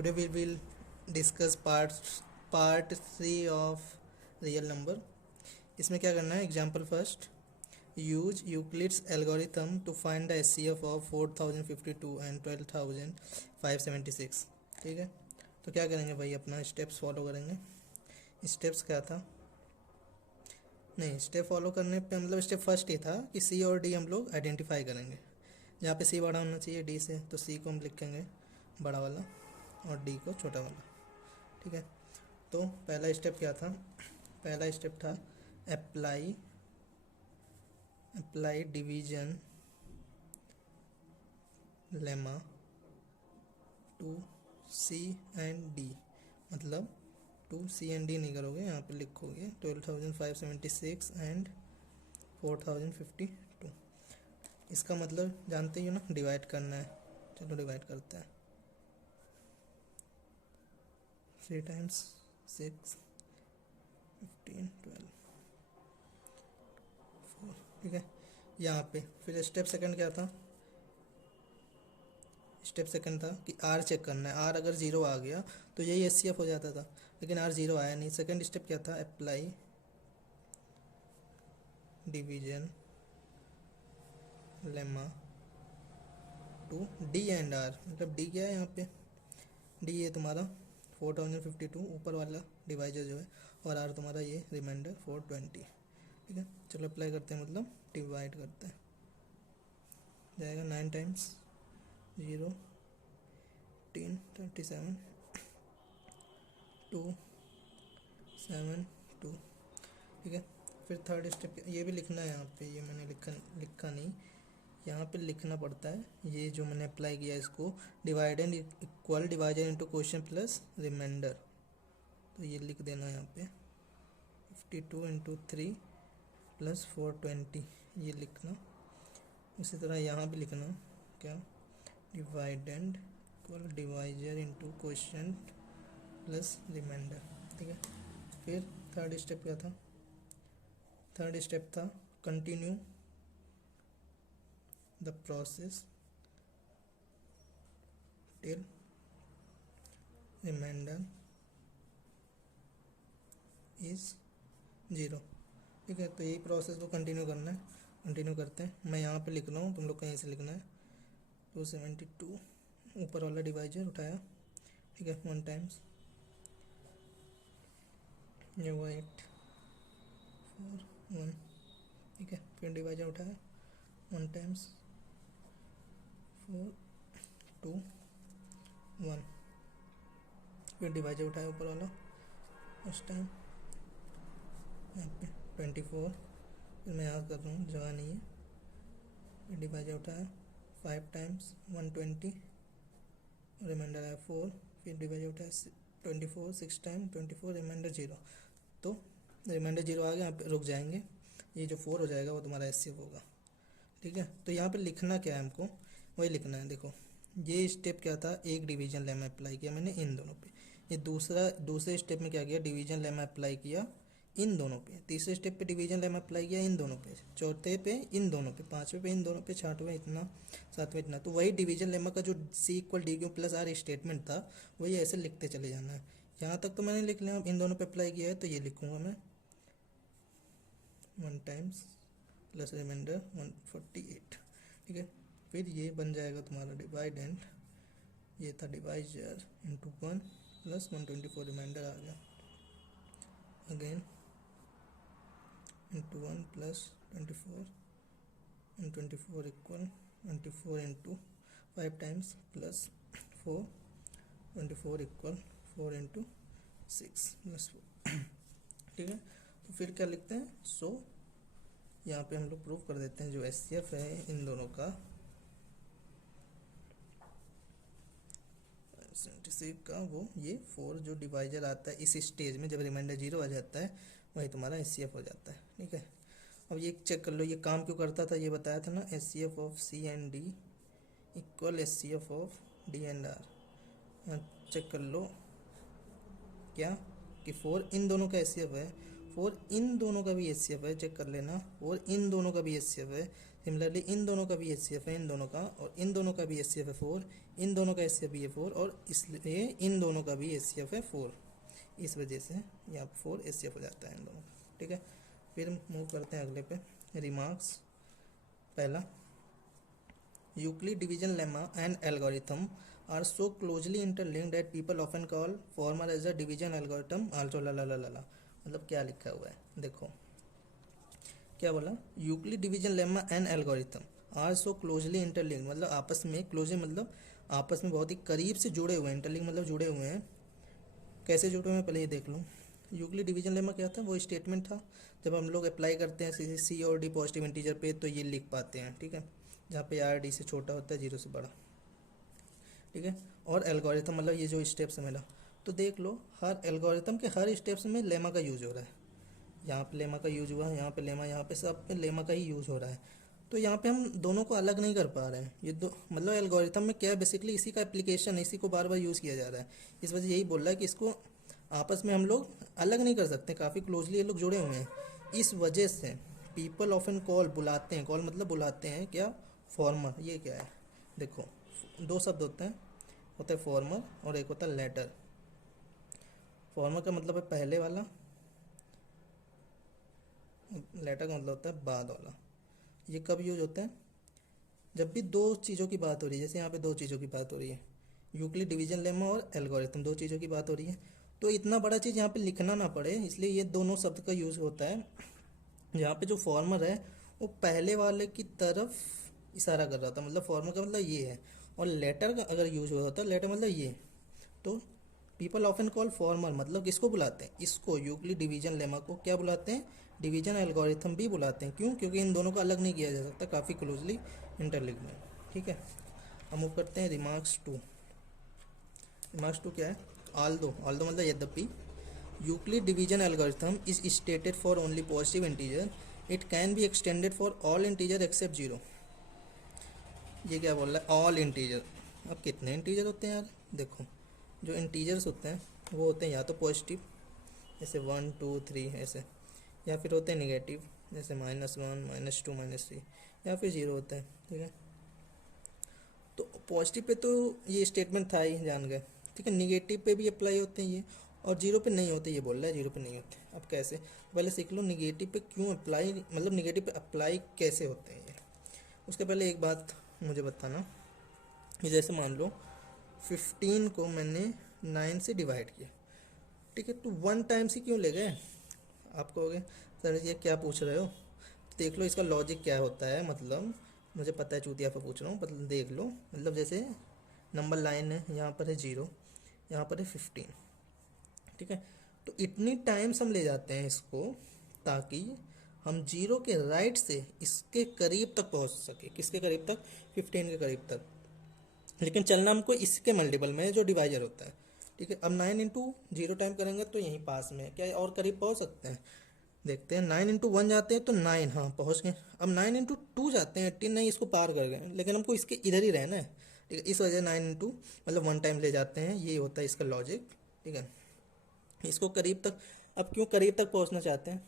Today we will discuss part 3 of real number. इसमें क्या करना है, example first, use Euclid's algorithm to find the HCF of 4052 and 12576। ठीक है, तो क्या करेंगे भाई, अपना स्टेप्स फॉलो करेंगे। स्टेप्स क्या था, नहीं स्टेप फॉलो करने पे मतलब स्टेप फर्स्ट ये था कि सी और डी हम लोग आइडेंटिफाई करेंगे। जहाँ पे सी बड़ा होना चाहिए डी से, तो सी को हम लिखेंगे बड़ा वाला और डी को छोटा वाला। ठीक है, तो पहला स्टेप क्या था, पहला स्टेप था apply division lemma to C and D. मतलब टू सी एंड डी नहीं करोगे, यहाँ पे लिखोगे 12576 एंड 4052। इसका मतलब जानते ही हो ना, डिवाइड करना है। चलो डिवाइड करते हैं, 3 टाइम्स 6 15 12 4। ठीक है, यहाँ पे फिर स्टेप सेकंड क्या था, स्टेप सेकंड था कि आर चेक करना है। आर अगर ज़ीरो आ गया तो यही एचसीएफ हो जाता था, लेकिन आर ज़ीरो आया नहीं। सेकंड स्टेप क्या था, apply division lemma to D and R. मतलब डी क्या है यहाँ पे, डी ये तुम्हारा 4052 ऊपर वाला डिवाइजर जो है, और आर तुम्हारा ये रिमाइंडर 420। ठीक है, चलो अप्लाई करते हैं, मतलब डिवाइड करते हैं। जाएगा 9 टाइम्स 0 10 37 2 7 2। ठीक है, फिर थर्ड स्टेप ये भी लिखना है यहाँ पे, ये मैंने लिखा नहीं, यहाँ पे लिखना पड़ता है। ये जो मैंने अप्लाई किया इसको dividend equal divisor into question plus remainder, तो ये लिख देना यहाँ पे 52 इंटू 3 प्लस 420, ये लिखना। इसी तरह यहाँ भी लिखना क्या, dividend equal divisor into question plus remainder. ठीक है, फिर थर्ड स्टेप क्या था, थर्ड स्टेप था continue the process till remainder is 0। ठीक है, तो यही प्रोसेस को कंटिन्यू करना है। कंटिन्यू करते हैं, मैं यहाँ पे लिख रहा हूँ, तुम लोग कहीं से लिखना है। 272 ऊपर वाला डिवाइजर उठाया, ठीक है, 1 टाइम्स, ये हुआ 8 4 1। ठीक है, फिर डिवाइजर उठाया 1 टाइम्स 4 2 1। फिर डिवाइजर उठाया ऊपर वाला फर्स्ट टाइम यहाँ पे 24। फिर मैं याद कर रहा हूँ, जगह नहीं है। फिर डिवाइजर उठाया 5 टाइम्स 120, रिमाइंडर आया 4। फिर डिवाइजर उठाया 24 6 टाइम 24, रिमाइंडर 0। तो रिमाइंडर 0 आ गया, यहाँ पे रुक जाएंगे। ये जो 4 हो जाएगा वो तुम्हारा एचसीएफ होगा। ठीक है, तो यहाँ पे लिखना क्या है, हमको वही लिखना है। देखो ये स्टेप क्या था, एक डिवीजन लेमा अप्लाई किया मैंने इन दोनों पे। ये दूसरे स्टेप में क्या किया, डिवीजन लेमा अप्लाई किया इन दोनों पे। तीसरे स्टेप पे डिवीजन लेमा अप्लाई किया इन दोनों पे। चौथे पे इन दोनों पे, पांचवें पे इन दोनों पे, छठवें इतना, सातवें इतना। तो वही डिवीजन लेमा का जो c equal d q plus r statement था, वही ऐसे लिखते चले जाना है। यहाँ तक तो मैंने लिख लिया, इन दोनों पे अप्लाई किया है तो ये लिखूंगा मैं 1 टाइम्स प्लस रिमाइंडर 148। ठीक है, फिर ये बन जाएगा तुम्हारा डिवाइड एंड, ये था डिवाइजर इंटू 1 प्लस 124, रिमाइंडर आ गया again into 1 plus 24 and 24 equal 24 into 5 times plus 4 24 equal 4 into 6 plus 4। ठीक है, तो फिर क्या लिखते हैं, सो यहाँ पे हम लोग प्रूव कर देते हैं जो एचसीएफ है इन दोनों का 76 का, वो ये 4 जो डिवाइजर आता है इस स्टेज में, जब रिमाइंडर 0 आ जाता है, वही तुम्हारा एचसीएफ हो जाता है। ठीक है, अब ये चेक कर लो ये काम क्यों करता था, ये बताया था ना, HCF of C and D equal HCF of D and R. Check कर लो क्या कि 4 इन दोनों का एचसीएफ है, 4 इन दोनों का भी एचसीएफ है, चेक कर लेना। 4 इन दोनों का भी एचसीएफ है, सिमिलरली इन दोनों का भी HCF है, इन दोनों का, और इन दोनों का भी HCF है 4, इन दोनों का HCF भी है 4, और इसलिए इन दोनों का भी HCF है 4। इस वजह से यहाँ पर 4 HCF हो जाता है इन दोनों का। ठीक है, फिर मूव करते हैं अगले पे। रिमार्क्स पहला, Euclid division lemma and algorithm are so closely interlinked that people often call former as a division algorithm also ला ला ला ला। मतलब क्या लिखा हुआ है देखो, क्या बोला, Euclid division lemma and algorithm are so closely interlinked, मतलब आपस में क्लोजली मतलब आपस में बहुत ही करीब से जुड़े हुए हैं। इंटरलिंक मतलब जुड़े हुए हैं। कैसे जुड़े हुए हैं पहले ये देख लो। यूक्लिड डिवीजन लेमा क्या था, वो स्टेटमेंट था जब हम लोग अप्लाई करते हैं सी और डी पॉजिटिव इंटीजर पे, तो ये लिख पाते हैं। ठीक है, जहाँ पे आर डी से छोटा होता है, 0 से बड़ा। ठीक है, और एल्गोरिथम मतलब ये जो स्टेप्स है मेरा, तो देख लो हर एल्गोरिथम के हर स्टेप्स में लेमा का यूज हो रहा है। यहाँ पे लेमा का यूज हुआ है, यहाँ पे लेमा, यहाँ पे सब पे लेमा का ही यूज हो रहा है। तो यहाँ पे हम दोनों को अलग नहीं कर पा रहे हैं। ये दो मतलब एल्गोरिथम में क्या है, बेसिकली इसी का एप्लीकेशन है, इसी को बार बार यूज़ किया जा रहा है। इस वजह यही बोल रहा है कि इसको आपस में हम लोग अलग नहीं कर सकते, काफ़ी क्लोजली ये लोग जुड़े हुए हैं। इस वजह से पीपल ऑफन कॉल, बुलाते हैं, कॉल मतलब बुलाते हैं क्या, फॉर्मर। ये क्या है देखो, दो शब्द होते हैं, होता है फॉर्मर और एक होता है लेटर। फॉर्मर का मतलब है पहले वाला, लेटर का मतलब होता है बाद वाला। ये कब यूज होता है, जब भी दो चीज़ों की बात हो रही है। जैसे यहाँ पे दो चीज़ों की बात हो रही है, यूक्लिड डिवीजन लेमा और एल्गोरिथम, दो चीज़ों की बात हो रही है। तो इतना बड़ा चीज़ यहाँ पे लिखना ना पड़े, इसलिए ये दोनों शब्द का यूज़ होता है। यहाँ पे जो फॉर्मर है वो पहले वाले की तरफ इशारा कर रहा था, मतलब फॉर्मर का मतलब ये है। और लेटर का अगर यूज हुआ होता, लेटर मतलब ये, तो पीपल ऑफन कॉल फॉर्मर मतलब किसको बुलाते हैं, इसको यूक्लिड डिवीजन लेमा को क्या बुलाते हैं, डिवीजन एल्गोरिथम भी बुलाते हैं। क्यों, क्योंकि इन दोनों को अलग नहीं किया जा सकता, काफ़ी क्लोजली इंटरलिंक्ड है। ठीक है, हम मूव करते हैं रिमार्क्स टू। रिमार्क्स टू क्या है, आल्दो, आल्दो मतलब यद्यपि, Euclid division algorithm is stated for only positive integer, it can be extended for all integer except 0। ये क्या बोल रहा है, ऑल इंटीजर। अब कितने इंटीजर होते हैं यार, देखो जो इंटीजर्स होते हैं वो होते हैं या तो पॉजिटिव जैसे 1 2 3 ऐसे, या फिर होते हैं निगेटिव जैसे -1 -2 -3, या फिर 0 होता है। ठीक है, तो पॉजिटिव पे तो ये स्टेटमेंट था ही, जान गए। ठीक है, निगेटिव पे भी अप्लाई होते हैं ये, और 0 पे नहीं होते, ये बोल रहा है 0 पे नहीं होते। अब कैसे, पहले सीख लो निगेटिव पे क्यों अप्लाई, मतलब निगेटिव पे अप्लाई कैसे होते हैं ये। उसके पहले एक बात मुझे बताना, कि जैसे मान लो 15 को मैंने 9 से डिवाइड किया। ठीक है, तो 1 टाइम्स ही क्यों ले गए, आप कहोगे सर ये क्या पूछ रहे हो। देख लो इसका लॉजिक क्या होता है, मतलब मुझे पता है चूतिया पे पूछ रहा हूँ, मतलब देख लो, मतलब जैसे नंबर लाइन है, यहाँ पर है 0, यहाँ पर है 15। ठीक है, तो इतनी टाइम्स हम ले जाते हैं इसको, ताकि हम 0 के राइट से इसके करीब तक पहुँच सके। किसके करीब तक, 15 के करीब तक। लेकिन चलना हमको इसके मल्टीपल में है जो डिवाइजर होता है। ठीक है, अब 9 इंटू 0 टाइम करेंगे तो यहीं पास में है, क्या और करीब पहुँच सकते हैं, देखते हैं। 9 इंटू 1 जाते हैं तो 9, हाँ पहुँच गए। अब 9 इंटू 2 जाते हैं 18, नहीं इसको पार कर गए, लेकिन हमको इसके इधर ही रहना है। ठीक है, इस वजह 9 इंटू मतलब 1 टाइम ले जाते हैं, ये होता है इसका लॉजिक। ठीक है, इसको करीब तक, अब क्यों करीब तक पहुँचना चाहते हैं,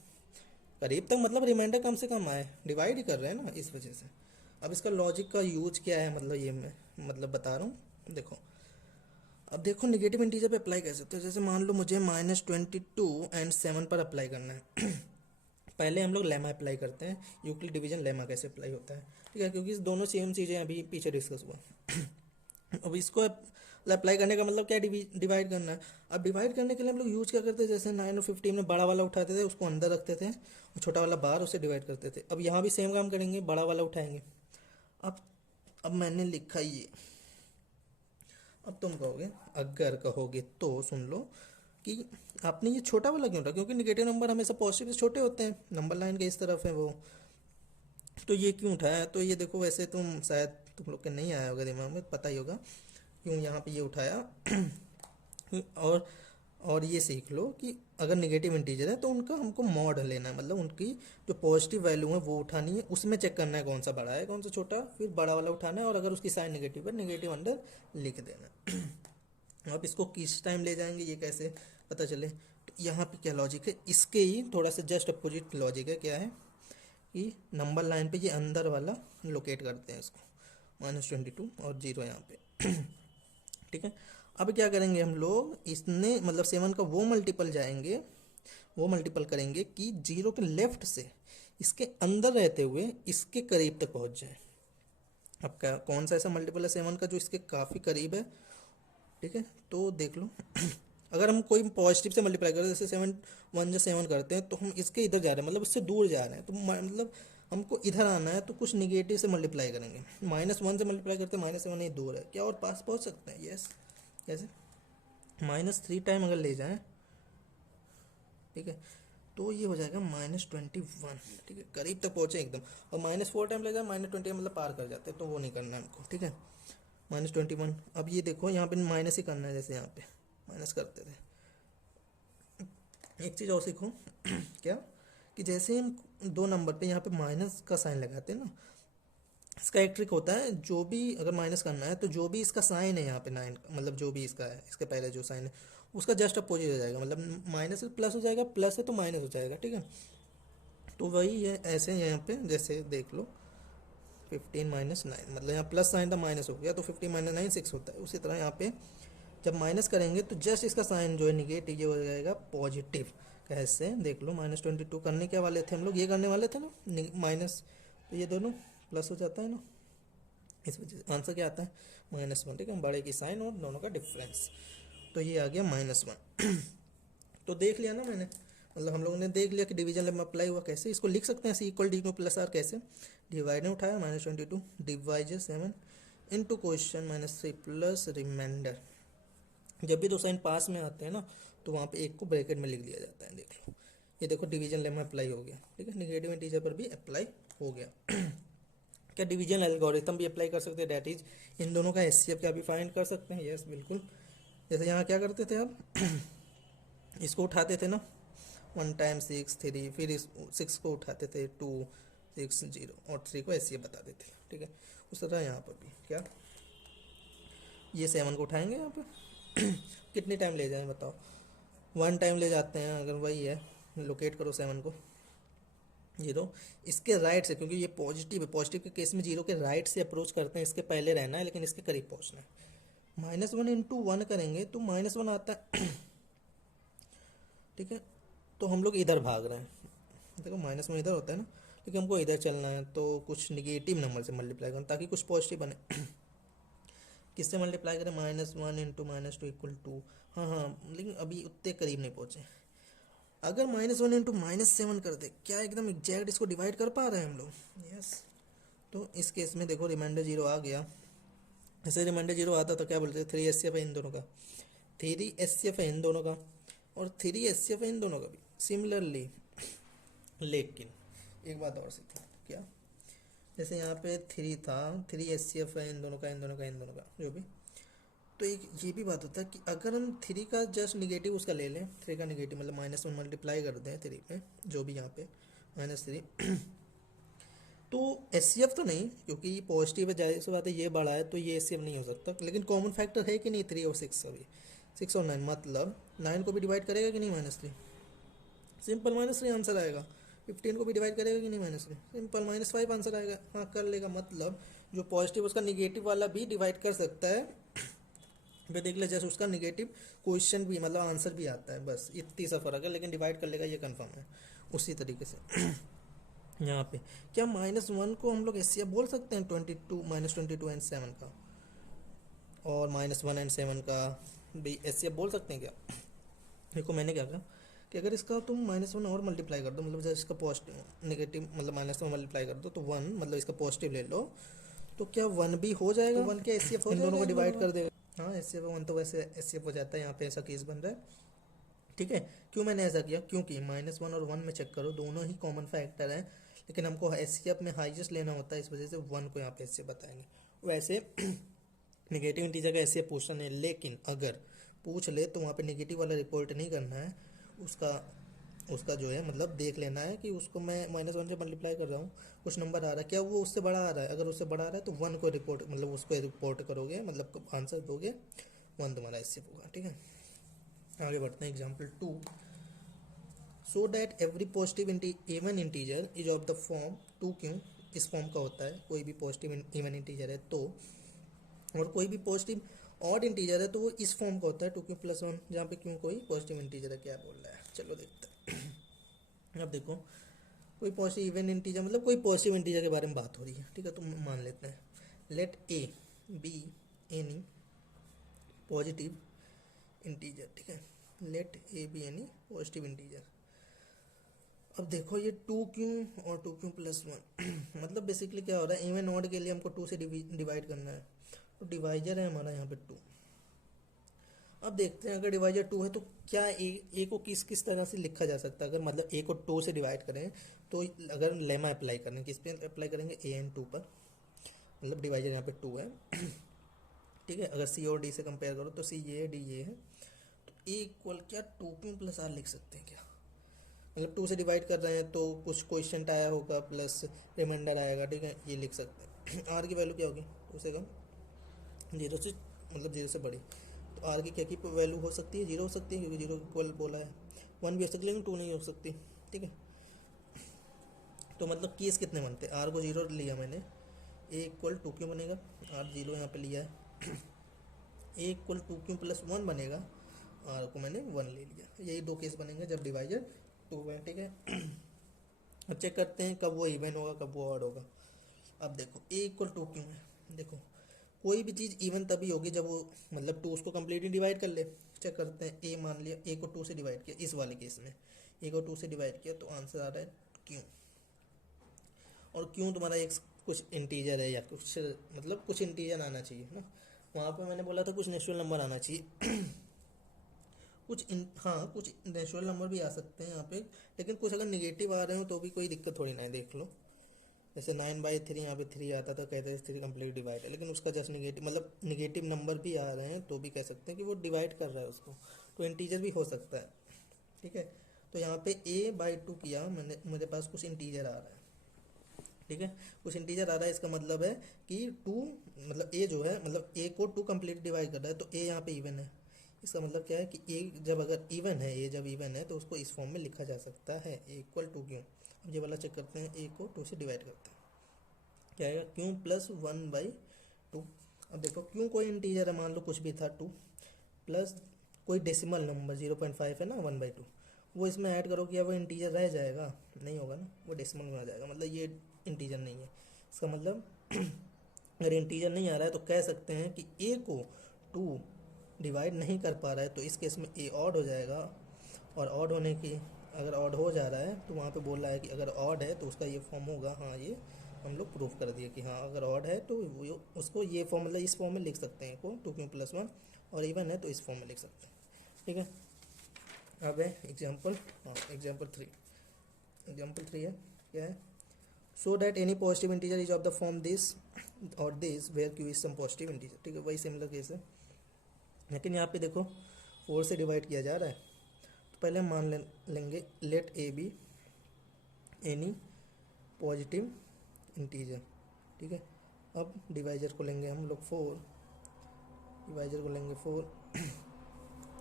करीब तक मतलब रिमाइंडर कम से कम आए, डिवाइड ही कर रहे हैं ना, इस वजह से। अब इसका लॉजिक का यूज क्या है, मतलब ये मैं मतलब बता रहा हूँ, देखो। अब देखो निगेटिव इंटीजर पे अप्लाई कर सकते हो, जैसे मान लो मुझे -22 एंड 7 पर अप्लाई करना है। पहले हम लोग लेमा अप्लाई करते हैं, यूक्लिड डिवीजन लेमा कैसे अप्लाई होता है। ठीक है, क्योंकि इस दोनों सेम चीज़ें अभी पीछे डिस्कस हुआ। अब इसको अप्लाई करने का मतलब क्या है, डिवाइड करना है। अब डिवाइड करने के लिए हम लोग यूज क्या करते थे, जैसे 9 और 15 में बड़ा वाला उठाते थे, उसको अंदर रखते थे, और छोटा वाला बाहर, उसे डिवाइड करते थे। अब यहाँ भी सेम काम करेंगे, बड़ा वाला उठाएंगे। अब अब मैंने लिखा ये, अब तुम कहोगे, अगर कहोगे तो सुन लो कि आपने ये छोटा वाला क्यों रखा, क्योंकि निगेटिव नंबर हमेशा पॉजिटिव से छोटे होते हैं, नंबर लाइन के इस तरफ है वो, तो ये क्यों उठाया। तो ये देखो, वैसे तुम शायद तुम लोग के नहीं आया होगा दिमाग में, पता ही होगा क्यों यहाँ पे ये उठाया। और और ये सीख लो कि अगर नेगेटिव इंटीजर है तो उनका हमको मॉड लेना है, मतलब उनकी जो पॉजिटिव वैल्यू है वो उठानी है, उसमें चेक करना है कौन सा बड़ा है कौन सा छोटा, फिर बड़ा वाला उठाना है, और अगर उसकी साइन नेगेटिव है नेगेटिव अंदर लिख देना है। अब इसको किस टाइम ले जाएंगे ये कैसे पता चले, तो यहाँ पे क्या लॉजिक है, इसके ही थोड़ा सा जस्ट अपोजिट लॉजिक है। क्या है कि नंबर लाइन पे ये अंदर वाला लोकेट करते हैं इसको -22 और 0 यहाँ पे। ठीक है, अब क्या करेंगे हम लोग, इसने मतलब 7 का वो मल्टीपल जाएंगे, वो मल्टीपल करेंगे कि 0 के लेफ्ट से इसके अंदर रहते हुए इसके करीब तक पहुंच जाए। अब क्या कौन सा ऐसा मल्टीपल है 7 का जो इसके काफ़ी करीब है? ठीक है, तो देख लो अगर हम कोई पॉजिटिव से मल्टीप्लाई करें, जैसे 7 1 करते हैं, तो हम इसके इधर जा रहे हैं, मतलब इससे दूर जा रहे हैं, तो मतलब हमको इधर आना है, तो कुछ निगेटिव से मल्टीप्लाई करेंगे। -1 से मल्टीप्लाई करते हैं, -7 नहीं दूर है क्या, और पास पहुंच सकते हैं। यस, कैसे? -3 टाइम अगर ले जाएं, ठीक है, तो ये हो जाएगा -21। ठीक है, करीब तक पहुंचे एकदम। और -4 टाइम ले जाए -20 मतलब पार कर जाते हैं, तो वो नहीं करना है हमको। ठीक है, -21। अब ये देखो यहाँ पे माइनस ही करना है, जैसे यहाँ पे माइनस करते थे। एक चीज़ और सीखो क्या, कि जैसे हम दो नंबर पे यहाँ पे माइनस का साइन लगाते हैं ना, इसका एक ट्रिक होता है, जो भी अगर माइनस करना है तो जो भी इसका साइन है यहाँ पे 9, मतलब जो भी इसका है, इसके पहले जो साइन है उसका जस्ट अपोजिट हो जाएगा, मतलब माइनस से प्लस हो जाएगा, प्लस है तो माइनस हो जाएगा। ठीक है, तो वही है ऐसे यहाँ पे, जैसे देख लो 15 - 9, मतलब यहाँ प्लस साइन था माइनस हो गया, तो 15 - 9 6 होता है। उसी तरह यहाँ पे जब माइनस करेंगे तो जस्ट इसका साइन जो है निगेटिव, ये हो जाएगा पॉजिटिव। कैसे? देख लो -22 करने क्या वाले थे हम लोग, ये करने वाले थे ना माइनस, तो ये दोनों प्लस हो जाता है ना, इस वजह से आंसर क्या आता है -1। ठीक है, बड़े की साइन और दोनों का डिफरेंस, तो ये आ गया -1। तो देख लिया ना मैंने, मतलब हम लोगों ने देख लिया कि डिवीजन में अप्लाई हुआ कैसे। इसको लिख सकते हैं C=D+R कैसे, डिवाइड ने उठाया -22, divide 7 into question -3 plus remainder. जब भी दो साइन पास में आते हैं ना, तो वहाँ पे एक को ब्रैकेट में लिख दिया जाता है। देख लो, ये देखो डिवीजन लेमा अप्लाई हो गया। ठीक है, निगेटिव इंटीजर पर भी अप्लाई हो गया। क्या डिवीजन एल्गोरिथम भी अप्लाई कर सकते हैं, डैट इज इन दोनों का HCF क्या भी फाइंड कर सकते हैं। यस बिल्कुल, जैसे यहाँ क्या करते थे अब इसको उठाते थे ना 1 टाइम 6 3, फिर इस 6 को उठाते थे 2 6 0 और 3 को HCF बता देते थे। ठीक है, उस तरह यहाँ पर भी क्या, ये 7 को उठाएंगे यहाँ पे कितनी टाइम ले जाएं बताओ, 1 टाइम ले जाते हैं। अगर वही है, लोकेट करो 7 को, 0 इसके राइट से, क्योंकि ये पॉजिटिव है, पॉजिटिव के केस में 0 के राइट से अप्रोच करते हैं, इसके पहले रहना है लेकिन इसके करीब पहुंचना है। -1 × 1 करेंगे तो -1 आता है। ठीक है, तो हम लोग इधर भाग रहे हैं, देखो -1 इधर होता है ना, लेकिन हमको इधर चलना है, तो कुछ निगेटिव नंबर से मल्टीप्लाई करना ताकि कुछ पॉजिटिव बने। किससे मल्टीप्लाई करें, -1 × -2 = 2। हाँ हाँ, लेकिन अभी उतने करीब नहीं पहुँचे। अगर -1 × -7 कर दे, क्या एकदम एग्जैक्ट इसको डिवाइड कर पा रहे हैं हम लोग? यस, तो इस केस में देखो रिमाइंडर 0 आ गया। जैसे रिमाइंडर 0 आता तो क्या बोलते, 3 HCF है इन दोनों का, 3 HCF है इन दोनों का, और 3 HCF है इन दोनों का भी सिमिलरली। लेकिन एक बात और सीखो क्या, जैसे यहाँ पे 3 था, 3 HCF है इन दोनों का, इन दोनों का, इन दोनों का, जो भी। तो एक ये भी बात होता है कि अगर हम 3 का जस्ट निगेटिव उसका ले लें, 3 का निगेटिव मतलब -1 मल्टीप्लाई कर दें 3 में, जो भी यहाँ पे -3 तो HCF तो नहीं, क्योंकि ये पॉजिटिव है, जाहिर सी बात है ये बड़ा है, तो ये HCF नहीं हो सकता। लेकिन कॉमन फैक्टर है कि नहीं, 3 और 6 अभी 6 और 9, मतलब 9 को भी डिवाइड करेगा कि नहीं -3, सिंपल -3 आंसर आएगा। 15 को भी डिवाइड करेगा कि नहीं -3, सिंपल -5 आंसर आएगा। हाँ कर लेगा, मतलब जो पॉजिटिव उसका निगेटिव वाला भी डिवाइड कर सकता है। वे देख ले, जैसे उसका निगेटिव क्वेश्चन भी मतलब आंसर भी आता है, बस इतनी सा फर्क है, लेकिन डिवाइड कर लेगा ये कंफर्म है। उसी तरीके से यहाँ पे क्या -1 को हम लोग HCF बोल सकते हैं, 22 एंड 7 का, और -1 एंड 7 का भी HCF बोल सकते हैं क्या? देखो मैंने क्या कहा कि अगर इसका तुम -1 और मल्टीप्लाई कर दो, मतलब जैसे इसका पॉजिटिव नेगेटिव मतलब -1 मल्टीप्लाई कर दो, तो 1 मतलब इसका पॉजिटिव ले लो, तो क्या 1 भी हो जाएगा, तो 1 के HCF हो, इन दोनों को डिवाइड कर देगा। हाँ HCF 1 तो वैसे HCF हो जाता है, यहाँ पे ऐसा केस बन रहा है। ठीक है, क्यों मैंने ऐसा किया, क्योंकि -1 और 1 में चेक करो, दोनों ही कॉमन फैक्टर हैं, लेकिन हमको HCF में हाईएस्ट लेना होता है, इस वजह से 1 को यहाँ पे HCF बताएंगे। वैसे नेगेटिव इंटीजर का HCF पूछना नहीं, लेकिन अगर पूछ ले तो वहाँ पे नेगेटिव वाला रिपोर्ट नहीं करना है, उसका जो है मतलब देख लेना है कि उसको मैं -1 से मल्टीप्लाई कर रहा हूँ, कुछ नंबर आ रहा है, क्या वो उससे बड़ा आ रहा है, अगर उससे बड़ा आ रहा है तो 1 को रिपोर्ट मतलब उसको रिपोर्ट करोगे, मतलब आंसर दोगे, 1 तुम्हारा HCF होगा। ठीक है, आगे बढ़ते हैं, example 2 so that every positive even integer is of the form two Q, इस फॉर्म का होता है कोई भी पॉजिटिव इवन इंटीजर है तो, और कोई भी पॉजिटिव ऑड इंटीजर है तो वो इस फॉर्म का होता है टू क्यू प्लस वन, जहाँ पे क्यों कोई पॉजिटिव इंटीजर है। क्या बोल रहा है, चलो देखते हैं। अब देखो कोई पॉजिटिव इवन इंटीजर मतलब कोई पॉजिटिव इंटीजर के बारे में बात हो रही है, ठीक है, तो मान लेते हैं let A B any positive integer, ठीक है, let A B any positive integer. अब देखो ये टू क्यू और टू क्यू प्लस वन मतलब बेसिकली क्या हो रहा है, इवन ऑड के लिए हमको टू से डिवाइड करना है, तो डिवाइजर है हमारा यहाँ पे टू। अब देखते हैं अगर डिवाइजर टू है तो क्या ए को किस किस तरह से लिखा जा सकता है। अगर मतलब ए को टू से डिवाइड करें तो अगर लेमा अप्लाई करें, किस पे अप्लाई करेंगे, ए एन टू पर, मतलब डिवाइजर यहाँ पे टू है ठीक है। अगर सी और डी से कंपेयर करो तो सी ये है, डी ये है, तो ए इक्वल क्या टू क्यू प्लस आर लिख सकते हैं क्या, मतलब टू से डिवाइड कर रहे हैं तो कुछ क्वेश्चन आया होगा प्लस रिमाइंडर आएगा, ठीक है, ये लिख सकते हैं। आर की वैल्यू क्या होगी, टू से कम, जीरो से मतलब जीरो से बड़ी, तो आर की क्या की वैल्यू हो सकती है, जीरो हो सकती है क्योंकि जीरो इक्वल बोला है, वन भी हो सकती है लेकिन टू नहीं हो सकती, ठीक है। तो मतलब केस कितने बनते हैं, आर को जीरो लिया मैंने, ए इक्वल टू क्यों बनेगा, आर जीरो यहाँ पे लिया है, a equal to Q plus one बनेगा, आर को मैंने वन ले लिया। यही दो केस बनेंगे जब डिवाइजर टू है, ठीक है। अब चेक करते हैं कब वो इवन होगा कब वो ऑड होगा। अब देखो ए इक्वल टू क्यों है, देखो कोई भी चीज़ इवन तभी होगी जब वो मतलब टू उसको कम्प्लीटली डिवाइड कर ले। चेक करते हैं, ए मान लिया, ए को टू से डिवाइड किया, इस वाले केस में ए को टू से डिवाइड किया तो आंसर आ रहा है क्यों। और क्यों तुम्हारा एक कुछ इंटीजर है या कुछ मतलब कुछ इंटीजर आना चाहिए ना, वहाँ पर मैंने बोला था कुछ नेचुरल नंबर आना चाहिए हाँ कुछ नेचुरल नंबर भी आ सकते हैं यहाँ पे, लेकिन कुछ अगर निगेटिव आ रहे हो तो भी कोई दिक्कत थोड़ी ना है, देख लो जैसे 9/3 यहाँ पे 3 आता था, कहते थे 3 कम्प्लीट डिवाइड है, लेकिन उसका जस्ट निगेटिव मतलब निगेटिव नंबर भी आ रहे हैं तो भी कह सकते हैं कि वो डिवाइड कर रहा है उसको, तो इंटीजर भी हो सकता है, ठीक है। तो यहाँ पे a/2 किया मैंने, मेरे पास कुछ इंटीजर आ रहा है, ठीक है, कुछ इंटीजर आ रहा है, इसका मतलब है कि टू मतलब ए जो है मतलब ए को टू कम्प्लीट डिवाइड कर रहा है, तो ए यहाँ पे इवन है, इसका मतलब क्या है कि ए जब अगर इवन है, ए जब इवन है तो उसको इस फॉर्म में लिखा जा सकता है, ए इक्वल टू क्यों। अब ये वाला चेक करते हैं, ए को टू से डिवाइड करते हैं, क्या आएगा क्यों प्लस 1/2। अब देखो क्यों कोई इंटीजर है, मान लो कुछ भी था, टू प्लस कोई डेसिमल नंबर 0.5 है ना, 1/2, वो इसमें ऐड करो क्या वो इंटीजर रह जाएगा, नहीं होगा ना, वो डेसिमल में आ जाएगा, मतलब ये इंटीजर नहीं है। इसका मतलब अगर इंटीजर नहीं आ रहा है तो कह सकते हैं कि ए को टू डिवाइड नहीं कर पा रहा है, तो इस केस में ए ऑड हो जाएगा, और ऑड होने की अगर ऑड हो जा रहा है तो वहाँ पे बोल रहा है कि अगर ऑड है तो उसका ये फॉर्म होगा, हाँ ये हम लोग प्रूफ कर दिए कि हाँ अगर ऑड है तो वो उसको ये फॉर्म मतलब इस फॉर्म में लिख सकते हैं, को टू क्यू प्लस वन, और इवन है तो इस फॉर्म में लिख सकते हैं, ठीक है। अब है एग्जाम्पल, हाँ एग्जाम्पल 3, एग्जाम्पल 3 है क्या है, so that any positive integer is of the form this और this where q is some positive integer, ठीक है, वही सिमिलर केस है, लेकिन यहाँ पे देखो 4 से डिवाइड किया जा रहा है, तो पहले हम मान लेंगे let A B any positive integer, ठीक है। अब डिवाइजर को लेंगे हम लोग 4, डिवाइजर को लेंगे 4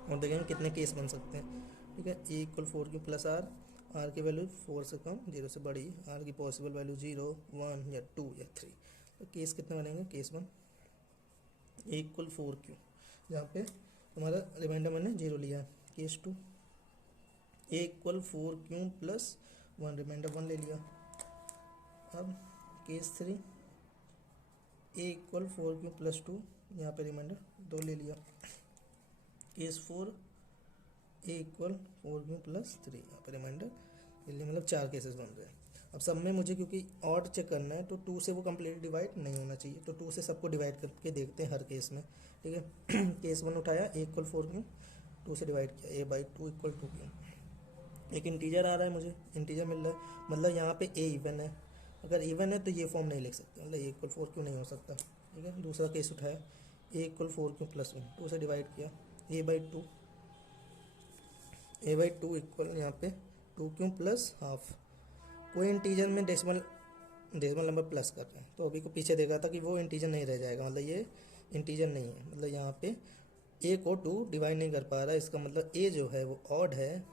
और देखेंगे कितने केस बन सकते हैं, ठीक है। A equal 4 q plus r, r की वैल्यू 4 से कम, 0 से बड़ी, आर की पॉसिबल वैल्यू 0, 1 या 2 या 3, तो केस कितने बनेंगे, केस 1 ए इक्वल 4 क्यू, जहाँ पे हमारा रिमाइंडर मैंने 0 लिया है, केस 2 ए इक्वल 4 क्यू प्लस 1, रिमाइंडर 1 ले लिया। अब केस 3 ए इक्वल 4 क्यू प्लस 2, यहाँ पे रिमाइंडर 2 ले लिया। केस 4 ए इक्वल 4 क्यू प्लस 3, यहाँ पे रिमाइंडर ले लिया, मतलब 4 केसेस बन रहे हैं। अब सब में मुझे क्योंकि ऑड चेक करना है तो 2 से वो कम्प्लीट डिवाइड नहीं होना चाहिए, तो 2 से सबको डिवाइड करके देखते हैं हर केस में, ठीक है। केस 1 उठाया, ए इक्वल 4 क्यू, 2 से डिवाइड किया, a/2 इक्वल 2 क्यू, एक इंटीजर आ रहा है, मुझे इंटीजर मिल रहा है, मतलब यहाँ पे ए इवन है, अगर इवन है तो ये फॉर्म नहीं लिख सकते, मतलब ए इक्वल 4 क्यू नहीं हो सकता, ठीक है। दूसरा केस उठाया, ए इक्वल 4 क्यू प्लस 1, 2 से डिवाइड किया, a/2 इक्वल यहाँ पे 2 क्यू प्लस हाफ, कोई इंटीजर में डेसिमल नंबर प्लस कर रहे हैं, तो अभी को पीछे देखा था कि वो इंटीजर नहीं रह जाएगा, मतलब ये इंटीजर नहीं है, मतलब यहाँ पे ए को 2 डिवाइड नहीं कर पा रहा है, इसका मतलब ए जो है वो ऑड है,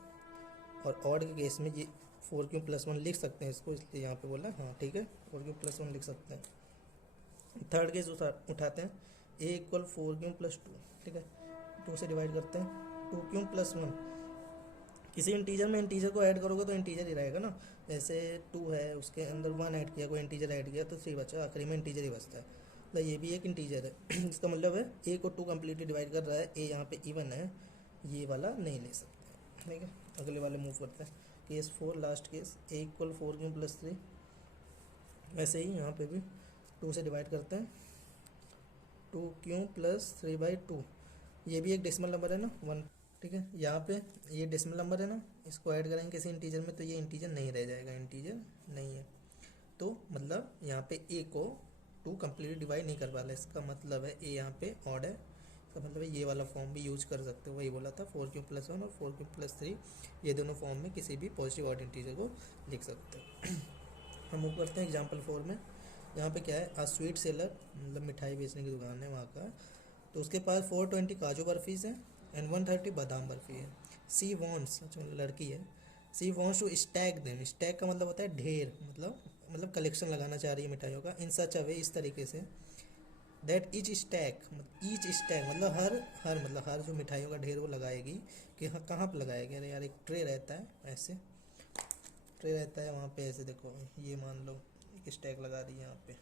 और ऑड के केस में ये 4 क्यूब + 1 लिख सकते हैं इसको, इसलिए यहाँ पे बोला हाँ ठीक है 4 क्यूब + 1 लिख सकते हैं। थर्ड केस उठाते हैं, a = 4 क्यूब + 2, ठीक है 2 से डिवाइड करते हैं। 2 क्यूब + 1, किसी इंटीजर में इंटीजर को ऐड करोगे तो इंटीजर ही रहेगा ना, जैसे 2 है उसके अंदर 1 ऐड किया, कोई इंटीजर ऐड किया तो 3 बचा, आखिरी में इंटीजर ही बचता है, मतलब ये भी एक इंटीजर है। इसका मतलब है a को 2 कम्प्लीटली डिवाइड कर रहा है, a यहाँ पे इवन है, ये वाला नहीं ले सकते, ठीक है। अगले वाले मूव करते हैं, case 4 last case, a = 4 cube + 3, वैसे ही यहाँ पे भी 2 से डिवाइड करते हैं। 2 क्यूब + 3/2, ये भी एक डेसिमल नंबर है ना 1, ठीक है। यहाँ पे ये डेसिमल नंबर है ना, इसको ऐड करेंगे किसी इंटीजर में तो ये इंटीजर नहीं रह जाएगा, इंटीजर नहीं है, तो मतलब यहाँ पे a को 2 कम्प्लीटली डिवाइड नहीं कर पा रहा, इसका मतलब है a यहाँ पे ऑड है, इसका मतलब है ये वाला फॉर्म भी यूज कर सकते हो, वही बोला था 4 क्यूब + 1 और 4 क्यूब + 3, ये दोनों फॉर्म में किसी भी पॉजिटिव ऑड इंटीजर को लिख सकते हो। हम मूव करते हैं एग्जाम्पल 4 में। यहाँ पे क्या है, अ स्वीट सेलर, मतलब मिठाई बेचने की दुकान है वहाँ का, तो उसके पास 420 काजू बर्फीज हैं एंड 130 बादाम बर्फी है। सी वॉन्ट्स, अच्छा लड़की है, she wants to stack them, stack का मतलब होता है ढेर, मतलब कलेक्शन लगाना चाह रही है मिठाइयों का, इन सच अ वे, इस तरीके से, दैट ईच स्टैक मतलब हर जो मिठाइयों का ढेर वो लगाएगी कि हाँ कहाँ पर लगाएगी, अरे यार एक ट्रे रहता है ऐसे, ट्रे रहता है वहाँ पे ऐसे, देखो ये मान लो एक स्टैक लगा दी यहाँ पे,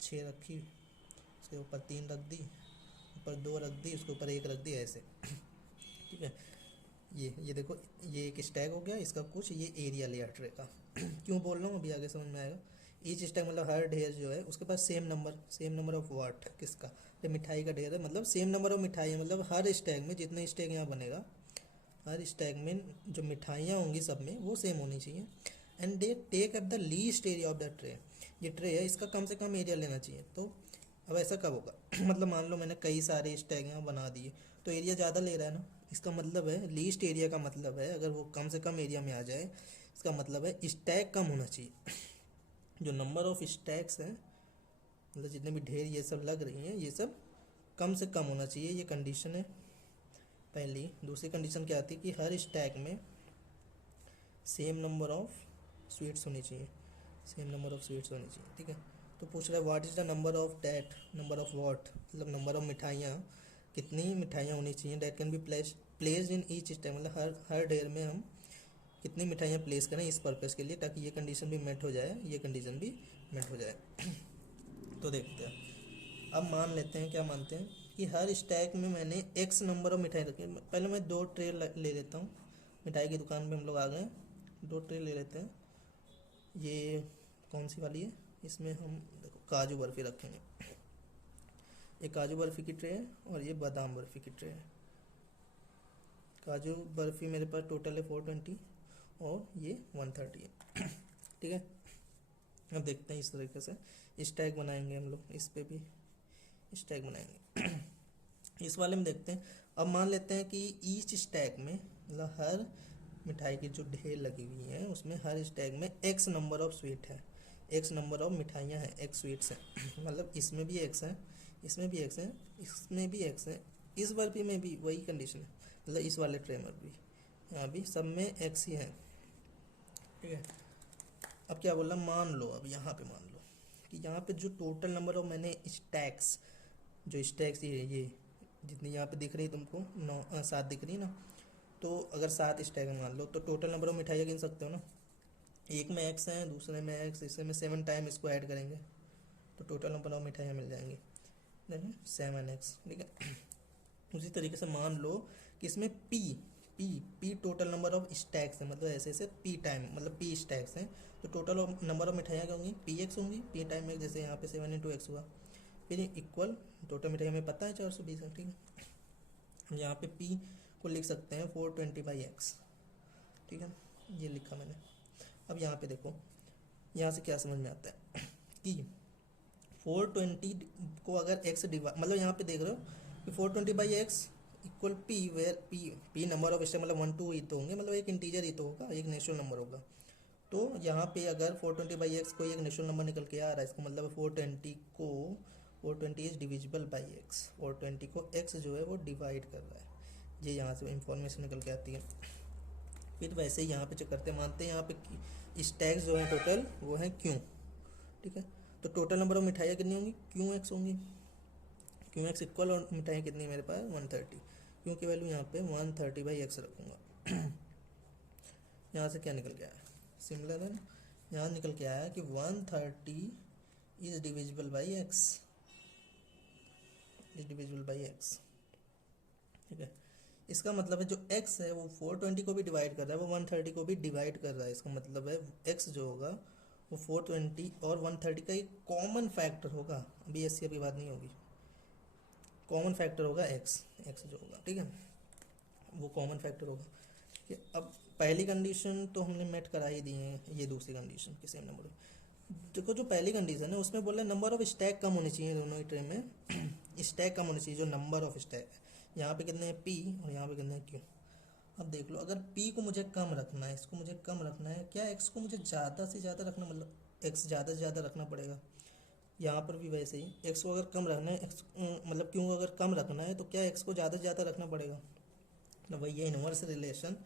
6 रखी, उसके ऊपर 3 रख दी, ऊपर 2 रख दी, उसके ऊपर 1 रख दी ऐसे, ठीक है। ये देखो ये एक स्टैक हो गया, इसका कुछ ये एरिया लिया ट्रे का। क्यों बोल रहा हूँ अभी आगे समझ में आएगा। ईच स्टैक मतलब हर ढेर जो है उसके पास सेम नंबर ऑफ वाट, किसका, ये मिठाई का ढेर है, मतलब सेम नंबर ऑफ मिठाई है, मतलब हर स्टैक में जितने स्टैक यहाँ बनेगा, हर स्टैक में जो मिठाइयाँ होंगी सब में वो सेम होनी चाहिए। And they take up the least area of the tray, ये ट्रे है इसका कम से कम एरिया लेना चाहिए। तो अब ऐसा कब होगा, मतलब मान लो मैंने कई सारे स्टैक यहाँ बना दिए तो एरिया ज़्यादा ले रहा है ना, इसका मतलब है लीस्ट एरिया का मतलब है अगर वो कम से कम एरिया में आ जाए, इसका मतलब है स्टैक कम होना चाहिए। जो नंबर ऑफ स्टैक्स हैं, मतलब जितने भी ढेर ये सब लग रही हैं, ये सब कम से कम होना चाहिए, ये कंडीशन है पहली। दूसरी कंडीशन क्या आती है कि हर स्टैक में सेम नंबर ऑफ स्वीट्स होनी चाहिए, सेम नंबर ऑफ स्वीट्स होनी चाहिए, ठीक है। तो पूछ रहा है what is the number of that, number of what, मतलब नंबर ऑफ मिठाइयाँ, कितनी मिठाइयाँ होनी चाहिए, that can be placed in each stack, मतलब हर ढेर में हम कितनी मिठाइयाँ प्लेस करें इस पर्पज़ के लिए, ताकि ये कंडीशन भी मेट हो जाए, ये कंडीशन भी मेट हो जाए। तो देखते हैं, अब मान लेते हैं, क्या मानते हैं कि हर स्टैक में मैंने एक्स नंबर ऑफ मिठाई रखी, पहले मैं 2 ट्रे ले लेता हूँ, मिठाई की दुकान पे हम लोग आ गए, 2 ट्रे ले लेते हैं। ये कौन सी वाली है, इसमें हम देखो काजू बर्फ़ी रखेंगे, ये काजू बर्फ़ी की ट्रे है और ये बादाम बर्फ़ी की ट्रे है। काजू बर्फ़ी मेरे पास टोटल है 420 और ये 130 है, ठीक है। अब देखते हैं इस तरीके से स्टैक बनाएंगे हम लोग, इस पे भी स्टैक बनाएंगे। इस वाले में देखते हैं, अब मान लेते हैं कि ईच स्टैक में, मतलब हर मिठाई की जो ढेर लगी हुई है उसमें हर स्टैक में एक्स नंबर ऑफ स्वीट है, एक्स नंबर ऑफ मिठाइयाँ हैं, एक्स स्वीट्स हैं, मतलब इसमें भी एक्स है, इसमें भी एक्स है, इसमें भी एक्स है, इस बर्फी में भी वही कंडीशन है, मतलब इस वाले ट्रे में भी, यहाँ भी सब में एक्स ही है, ठीक है। अब क्या बोला, मान लो, अब यहाँ पे मान लो कि यहाँ पे जो टोटल नंबर ऑफ मैंने स्टैक्स, जो स्टैक्स ये जितनी यहाँ पे दिख रही है तुमको 7 दिख रही है ना, तो अगर 7 स्टैक मान लो तो टोटल नंबर ऑफ मिठाइयाँ गिन सकते हो ना, एक में एक्स है, दूसरे में एक्स, इससे में 7 टाइम इसको ऐड करेंगे तो टोटल नंबर ऑफ मिठाइयाँ मिल जाएंगी, देखो 7x, ठीक है। उसी तरीके से मान लो कि इसमें P total number of stacks है, मतलब ऐसे पी टाइम, मतलब पी स्टैक्स हैं, तो टोटल नंबर ऑफ मिठाइयाँ क्या होंगी, पी एक्स होंगी, पी टाइम एक्स, जैसे यहाँ पे 7 × x हुआ, फिर इक्वल टोटल मिठाई हमें पता है 420 है, ठीक है। हम यहाँ पे पी को लिख सकते हैं 420/x, ठीक है, ये लिखा मैंने। अब यहाँ पे देखो, यहाँ से क्या समझ में आता है कि 420 को अगर x डिवाइड, मतलब यहाँ पे देख रहे हो कि 420/x equal P, where P number of step, मतलब 1 2 ही तो होंगे, मतलब एक इंटीजर ही तो होगा, एक नेचुरल नंबर होगा। तो यहाँ पे अगर 420/x कोई एक नेचुरल नंबर निकल के आ रहा है, इसका मतलब 420 इज डिविजिबल बाई एक्स, 420 को x जो है वो डिवाइड कर रहा है, ये यहाँ से इंफॉर्मेशन निकल के आती है। फिर वैसे ही यहाँ पे चेक करते हैं, मानते हैं यहाँ पे स्टैक्स जो है टोटल वो है क्यू, ठीक है। तो टोटल नंबर ऑफ मिठाइयाँ कितनी होंगी, क्यू एक्स होंगी, क्यू एक्स इक्वल, और मिठाइयाँ कितनी है मेरे पास 130, क्यू की वैल्यू यहाँ पे 130/x रखूँगा। यहाँ से क्या निकल के आया, सिमिलर है ना, यहाँ निकल के आया कि 130 is divisible by x, is divisible by x, ठीक है। इसका मतलब है जो x है वो 420 को भी डिवाइड कर रहा है, वो 130 को भी डिवाइड कर रहा है। इसका मतलब है x जो होगा वो 420 और 130 का एक कॉमन फैक्टर होगा, अभी एस की बात नहीं होगी, कॉमन फैक्टर होगा x जो होगा, ठीक है, वो कॉमन फैक्टर होगा। कि अब पहली कंडीशन तो हमने मेट करा ही दी है, ये दूसरी कंडीशन कि सेम नंबर, देखो जो पहली कंडीशन है उसमें बोल रहे नंबर ऑफ स्टैक कम होनी चाहिए दोनों ही ट्रे में, स्टैक कम होनी चाहिए, जो नंबर ऑफ स्टैक है यहाँ पे कितने हैं p और यहाँ पे कितने हैं q। अब देख लो, अगर p को मुझे कम रखना है, इसको मुझे कम रखना है, क्या x को मुझे ज़्यादा से ज़्यादा रखना, मतलब x ज़्यादा से ज़्यादा रखना पड़ेगा। यहाँ पर भी वैसे ही x को अगर कम रखना है, x मतलब q को अगर कम रखना है तो क्या x को ज़्यादा से ज़्यादा रखना पड़ेगा। मतलब वही है इनवर्स रिलेशन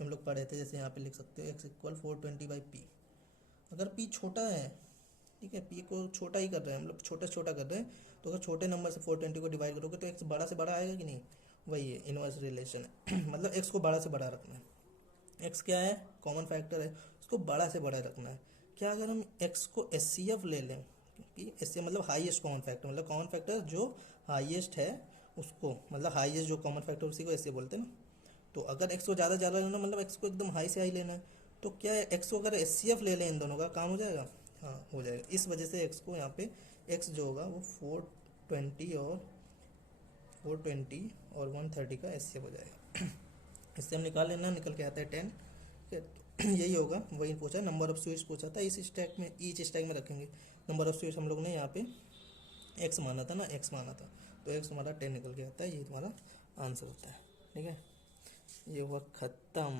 हम लोग पढ़े थे, जैसे यहाँ पे लिख सकते हो x इक्वल 420/p। अगर p छोटा है, ठीक है, p को छोटा ही कर रहे हैं, मतलब छोटा छोटा कर रहे हैं, तो अगर छोटे नंबर से 420 को डिवाइड करोगे तो x बड़ा से बड़ा आएगा कि नहीं, वही है इनवर्स रिलेशन है। मतलब x को बड़ा से बड़ा रखना है, x क्या है कॉमन फैक्टर है, उसको बड़ा से बड़ा रखना है। क्या अगर हम x को HCF ले लें, कि HCF मतलब हाईएस्ट कॉमन फैक्टर, मतलब कॉमन फैक्टर जो हाईएस्ट है उसको, मतलब हाईएस्ट जो कॉमन फैक्टर उसी को HCF बोलते हैं ना। तो अगर x को ज़्यादा ज़्यादा लेना, मतलब x को एकदम हाई से हाई लेना है, तो क्या है x को अगर HCF ले लें इन दोनों का काम हो जाएगा, हाँ हो जाएगा। इस वजह से x को यहाँ पे x जो होगा वो 420 और 130 का HCF हो जाएगा। इससे हम निकाल लेना, निकल के आता है 10, ठीक है। तो यही होगा, वही पूछा, नंबर ऑफ स्वीट्स पूछा था, इस स्टैक में, ईच स्टैक में रखेंगे। नंबर ऑफ स्वीट्स हम लोग ने यहाँ पे x माना था ना, x माना था, तो x हमारा 10 निकल के आता है, ये तुम्हारा आंसर होता है, ठीक है। ये हुआ ख़त्म।